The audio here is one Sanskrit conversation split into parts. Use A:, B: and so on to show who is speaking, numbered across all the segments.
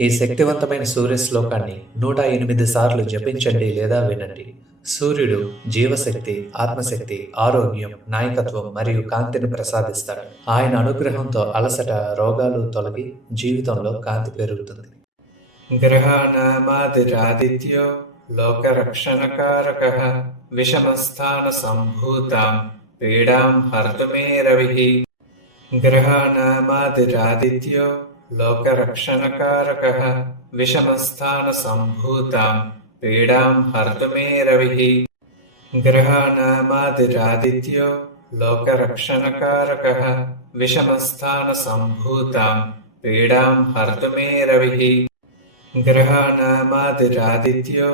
A: ఈ శక్తివంతమైన సూర్య శ్లోకాన్ని నూట ఎనిమిది సార్లు జపించండి లేదా వినండి. సూర్యుడు జీవశక్తి ఆత్మశక్తి ఆరోగ్యం నాయకత్వం మరియు కాంతిని ప్రసాదిస్తాడు. ఆయన అనుగ్రహంతో అలసట రోగాలు తొలగి జీవితంలో కాంతి పెరుగుతుంది.
B: గ్రహాణమాదిరాదిత్యో లోకరక్షణకారక విషమస్థాన సంభూతాం పీడాం హర్తుమే రవి. రవిः लोकरक्षणकारकः विषमस्थानसम्भूतां पीडां हर्तुमे रविः। ग्रहाणामादिरादित्यो लोकरक्षणकारकः पीडां हर्तुमे रविः। ग्रहाणामादिरादित्यो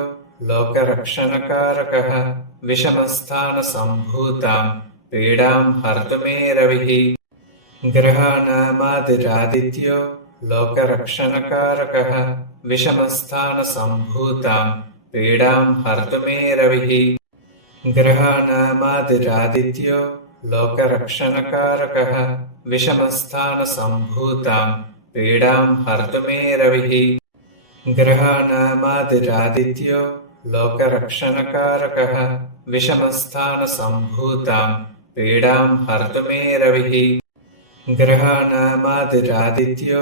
B: लोकरक्षणकारकः विषमस्थानसम्भूतां पीडां हर्तुमे रविः। ग्रहाणामादिरादित्यो लोकरक्षणकारकः विषमस्थानसम्भूतां पीडां हर्तुमेरविः ग्रहनामादिरादित्यो लोकरक्षणकारकः विषमस्थानसम्भूतां पीडां हर्तुमे रविः। ग्रहनामादिरादित्यो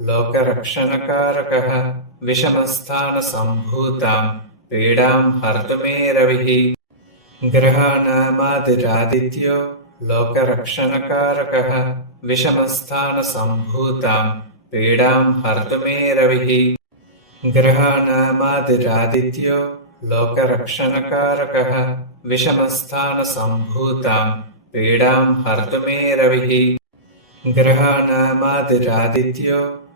B: लोकरक्षणकारकः ग्रहानामादिरादित्यो रविः। ग्रहाणामादिरादित्यो लोकरक्षणकारकः पीडां हर्तुमे रविः। ग्रहाणामादिरादित्यो लोकरक्षणकारकः विषमस्थानसम्भूतां पीडां हर्तुमे रविः। ग्रहाणामादिरादित्यो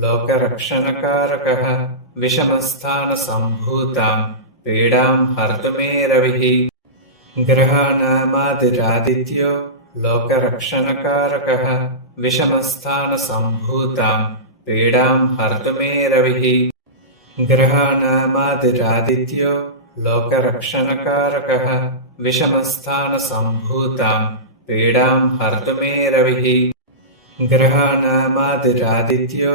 B: लोकरक्षणकारकः विषमस्थानसम्भूतां पीडां हर्तुमे रविः। ग्रहाणामादिरादित्यो लोकरक्षणकारकः विषमस्थानसम्भूतां पीडां हर्तुमे रविः। ग्रहाणामादिरादित्यो लोकरक्षणकारकः विषमस्थानसम्भूतां पीडां हर्तुमे रविः। ग्रहाणामादिरादित्यो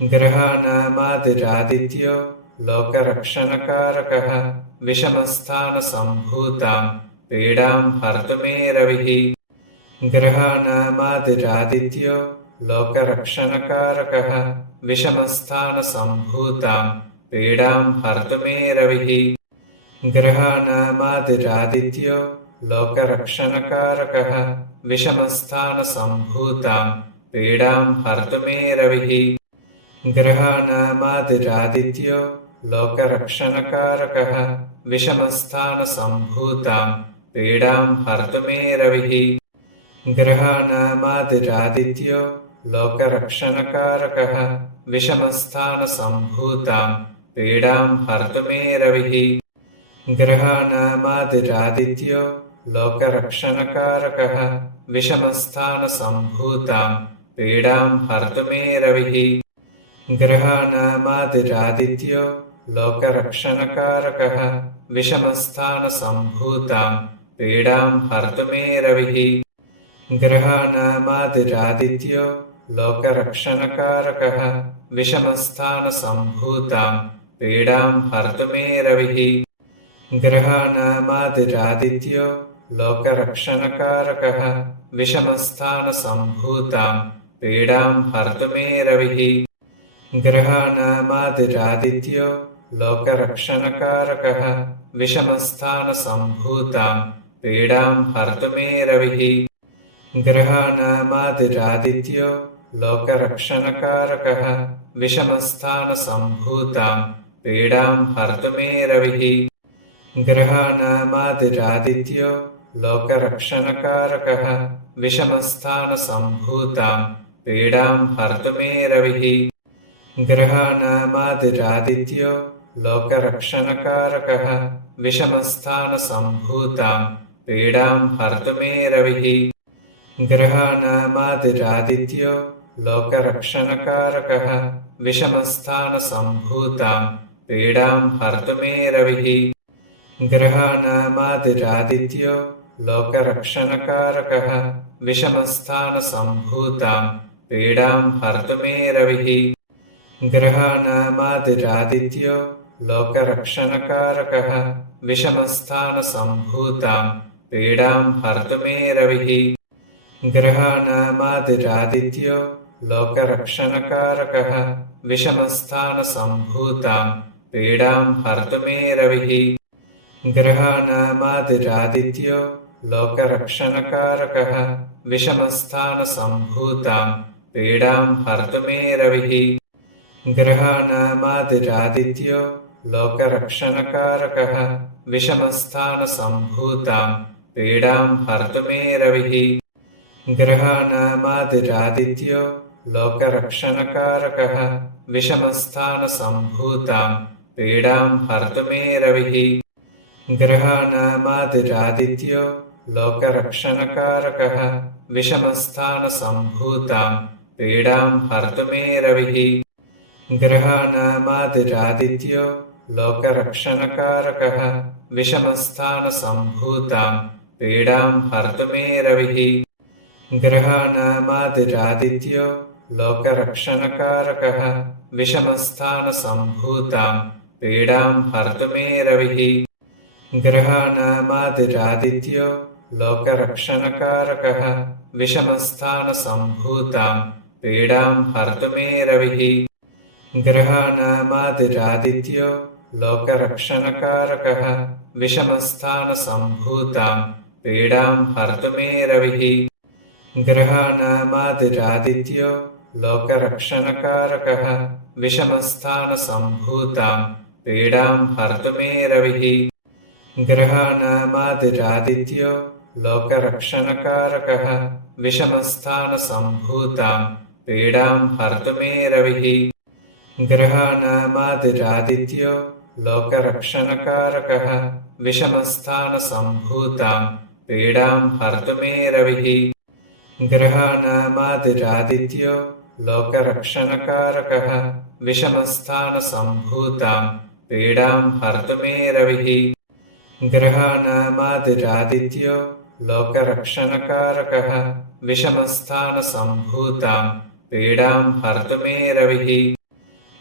B: ग्रहाणामादिरादित्यो लोकरक्षणकारकः पीडां हर्तु मे रविः। ग्रहाणामादिरादित्यो लोकरक्षणकारकः विषमस्थानसम्भूतां पीडां हर्तु मे रविः। ग्रहाणामादिरादित्यो लोकरक्षणकारकः विषमस्थानसम्भूतां पीडां हर्तु मे रविः ग्रहाणामादिरादित्यो लोकरक्षणकारकः विषमस्थानसम्भूतां पीडां हर्तु मे रविः। ग्रहाणामादिरादित्यो लोकरक्षणकारकः विषमस्थानसम्भूतां पीडां हर्तु मे रविः। ग्रहाणामादिरादित्यो लोकरक्षणकारकः विषमस्थानसम्भूतां पीडां हर्तु मे रविः ग्रहाणामादिरादित्यो लोकरक्षणकारकः विषमस्थानसम्भूतां पीडां हर्तु मे रविः। ग्रहाणामादिरादित्यो लोकरक्षणकारकः विषमस्थानसम्भूतां पीडां हर्तु मे रविः। ग्रहाणामादिरादित्यो लोकरक्षणकारकः विषमस्थानसम्भूतां पीडां हर्तु मे रविः ग्रहाणामादिरादित्यो लोकरक्षणकारकः विषमस्थानसम्भूतां पीडां हर्तु मे रविः। ग्रहाणामादिरादित्यो लोकरक्षणकारकः विषमस्थानसम्भूतां पीडां हर्तु मे रविः। ग्रहाणामादिरादित्यो लोकरक्षणकारकः विषमस्थानसम्भूतां पीडां हर्तु मे रविः ग्रहाणामादिरादित्यो लोकरक्षणकारकः विषमस्थानसम्भूतां पीडां हर्तु मे रविः। ग्रहाणामादिरादित्यो लोकरक्षणकारकः विषमस्थानसम्भूतां पीडां हर्तु मे रविः। ग्रहाणामादिरादित्यो लोकरक्षणकारकः विषमस्थानसम्भूतां पीडां हर्तु मे रविः ग्रहाणामादिरादित्यो लोकरक्षणकारकः विषमस्थानसम्भूतां पीडां हर्तु मे रविः। ग्रहाणामादिरादित्यो लोकरक्षणकारकः विषमस्थानसम्भूतां पीडां हर्तु मे रविः। ग्रहाणामादिरादित्यो लोकरक्षणकारकः विषमस्थानसम्भूतां पीडां हर्तु मे रविः ग्रहाणामादिरादित्यो लोकरक्षणकारकः विषमस्थानसम्भूतां पीडां हर्तु मे रविः। ग्रहाणामादिरादित्यो लोकरक्षणकारकः विषमस्थानसम्भूतां पीडां हर्तु मे रविः। ग्रहाणामादिरादित्यो लोकरक्षणकारकः विषमस्थानसम्भूतां पीडां हर्तु मे रविः ग्रहाणामादिरादित्यो लोकरक्षणकारकः विषमस्थानसम्भूतां पीडां हर्तु मे रविः। ग्रहाणामादिरादित्यो लोकरक्षणकारकः विषमस्थानसम्भूतां पीडां हर्तु मे रविः। ग्रहाणामादिरादित्यो लोकरक्षणकारकः विषमस्थानसम्भूतां पीडां हर्तु मे रविः ग्रहाणामादिरादित्यो लोकरक्षणकारकः पीडां हर्तु मे रविः। ग्रहाणामादिरादित्यो लोकरक्षणकारकः विषमस्थानसम्भूतां पीडां हर्तु मे रविः। ग्रहाणामादिरादित्यो लोकरक्षणकारकः विषमस्थानसम्भूतां पीडां हर्तु मे रविः ग्रहाणामादिरादित्यो लोकरक्षणकारकः विषमस्थानसम्भूतां पीडां हर्तुमे रविः। ग्रहाणामादिरादित्यो लोकरक्षणकारकः विषमस्थानसम्भूतां पीडां हर्तुमे रविः। ग्रहाणामादिरादित्यो लोकरक्षणकारकः विषमस्थानसम्भूतां पीडां हर्तुमे रविः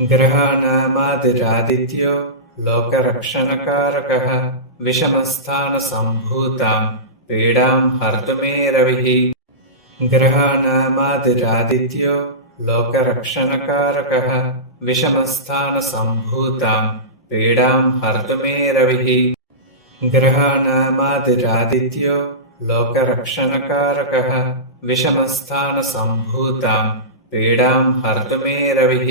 B: ग्रहाणामादिरादित्यो लोकरक्षणकारकः विषमस्थानसम्भूतां पीडां हर्तुमे रविः। ग्रहाणामादिरादित्यो लोकरक्षणकारकः विषमस्थानसम्भूतां पीडां हर्तुमे रविः। ग्रहाणामादिरादित्यो लोकरक्षणकारकः विषमस्थानसम्भूतां पीडां हर्तुमे रविः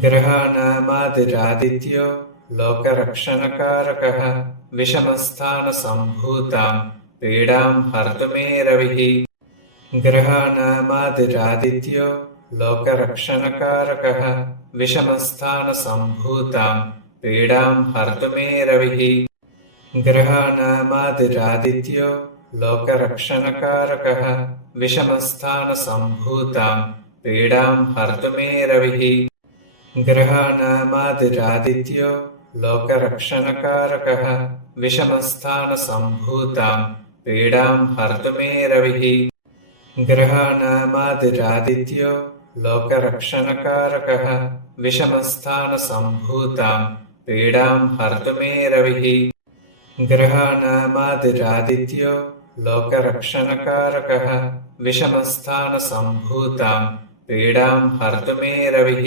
B: ग्रहाणामादिरादित्यो लोकरक्षणकारकः विषमस्थानसम्भूतां पीडां हर्तुमे रविः। ग्रहाणामादिरादित्यो लोकरक्षणकारकः विषमस्थानसम्भूतां पीडां हर्तुमे रविः। ग्रहाणामादिरादित्यो लोकरक्षणकारकः विषमस्थानसम्भूतां पीडां हर्तुमे रविः ग्रहाणामादिरादित्यो लोकरक्षणकारकः विषमस्थानसम्भूतां पीडां हर्तुमे रविः। ग्रहाणामादिरादित्यो लोकरक्षणकारकः विषमस्थानसम्भूतां पीडां हर्तुमे रविः। ग्रहाणामादिरादित्यो लोकरक्षणकारकः विषमस्थानसम्भूतां पीडां हर्तुमे रविः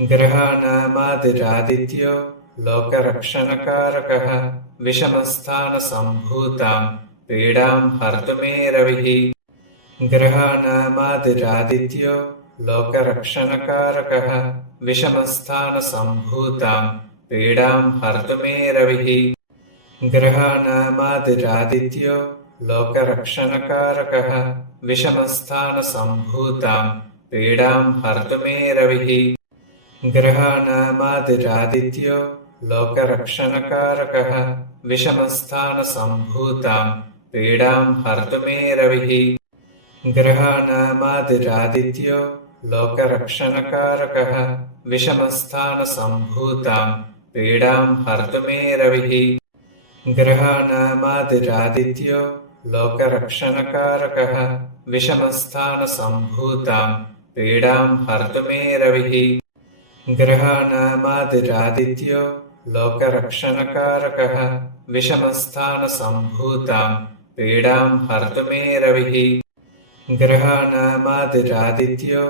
B: ग्रहाणामादिरादित्यो लोकरक्षणकारकः पीडां हर्तु मे रविः। ग्रहाणामादिरादित्यो लोकरक्षणकारकः विषमस्थानसम्भूतां पीडां हर्तु मे रविः। ग्रहाणामादिरादित्यो लोकरक्षणकारकः विषमस्थानसम्भूतां पीडां हर्तु मे रविः ग्रहाणामादिरादित्यो लोकरक्षणकारकः विषमस्थानसम्भूतां पीडां हर्तु मे रविः। ग्रहाणामादिरादित्यो लोकरक्षणकारकः विषमस्थानसम्भूतां पीडां हर्तु मे रविः। ग्रहाणामादिरादित्यो लोकरक्षणकारकः विषमस्थानसम्भूतां पीडां हर्तु मे रविः ग्रहाणामादिरादित्यो लोकरक्षणकारकः विषमस्थानसम्भूतां पीडां हर्तु मे रविः। ग्रहाणामादिरादित्यो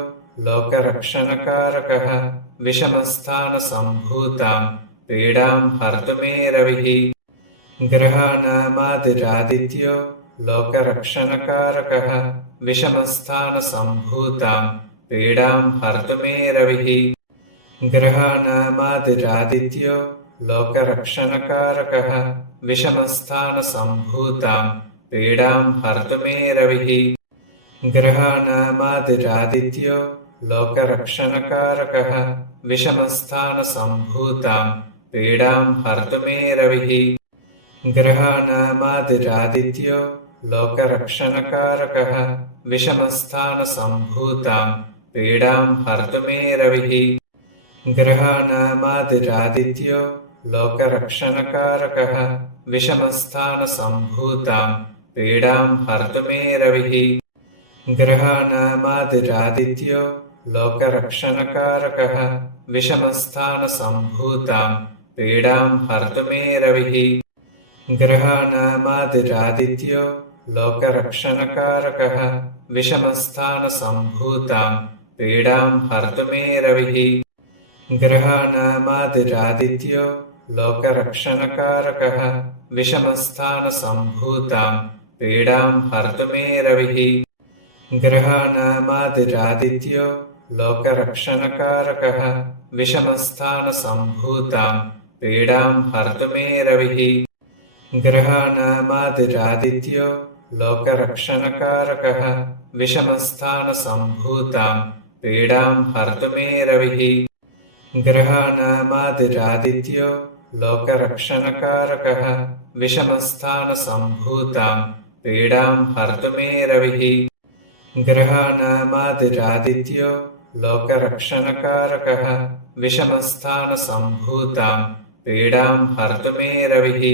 B: लोकरक्षणकारकः विषमस्थानसम्भूतां पीडां हर्तु मे रविः। ग्रहाणामादिरादित्यो लोकरक्षणकारकः विषमस्थानसम्भूतां पीडां हर्तु मे रविः ग्रहाणामादिरादित्यो लोकरक्षणकारकः पीडां हर्तु मे रविः। ग्रहाणामादिरादित्यो लोकरक्षणकारकः विषमस्थानसम्भूतां पीडां हर्तु मे रविः। ग्रहाणामादिरादित्यो लोकरक्षणकारकः विषमस्थानसम्भूतां पीडां हर्तु मे रविः ग्रहाणामादिरादित्यो लोकरक्षणकारकः विषमस्थानसम्भूतां पीडां हर्तु मे रविः। ग्रहाणामादिरादित्यो लोकरक्षणकारकः विषमस्थानसम्भूतां पीडां हर्तु मे रविः। ग्रहाणामादिरादित्यो लोकरक्षणकारकः विषमस्थानसम्भूतां पीडां हर्तु मे रविः ग्रहाणामादिरादित्यो लोकरक्षणकारकः विषमस्थानसम्भूतां पीडां हर्तु मे रविः। ग्रहाणामादिरादित्यो लोकरक्षणकारकः विषमस्थानसम्भूतां पीडां हर्तु मे रविः। ग्रहाणामादिरादित्यो लोकरक्षणकारकः विषमस्थानसम्भूतां पीडां हर्तु मे रविः ग्रहाणामादिरादित्यो लोकरक्षणकारकः विषमस्थानसम्भूतां पीडां हर्तु मे रविः। ग्रहाणामादिरादित्यो लोकरक्षणकारकः विषमस्थानसम्भूतां पीडां हर्तु मे रविः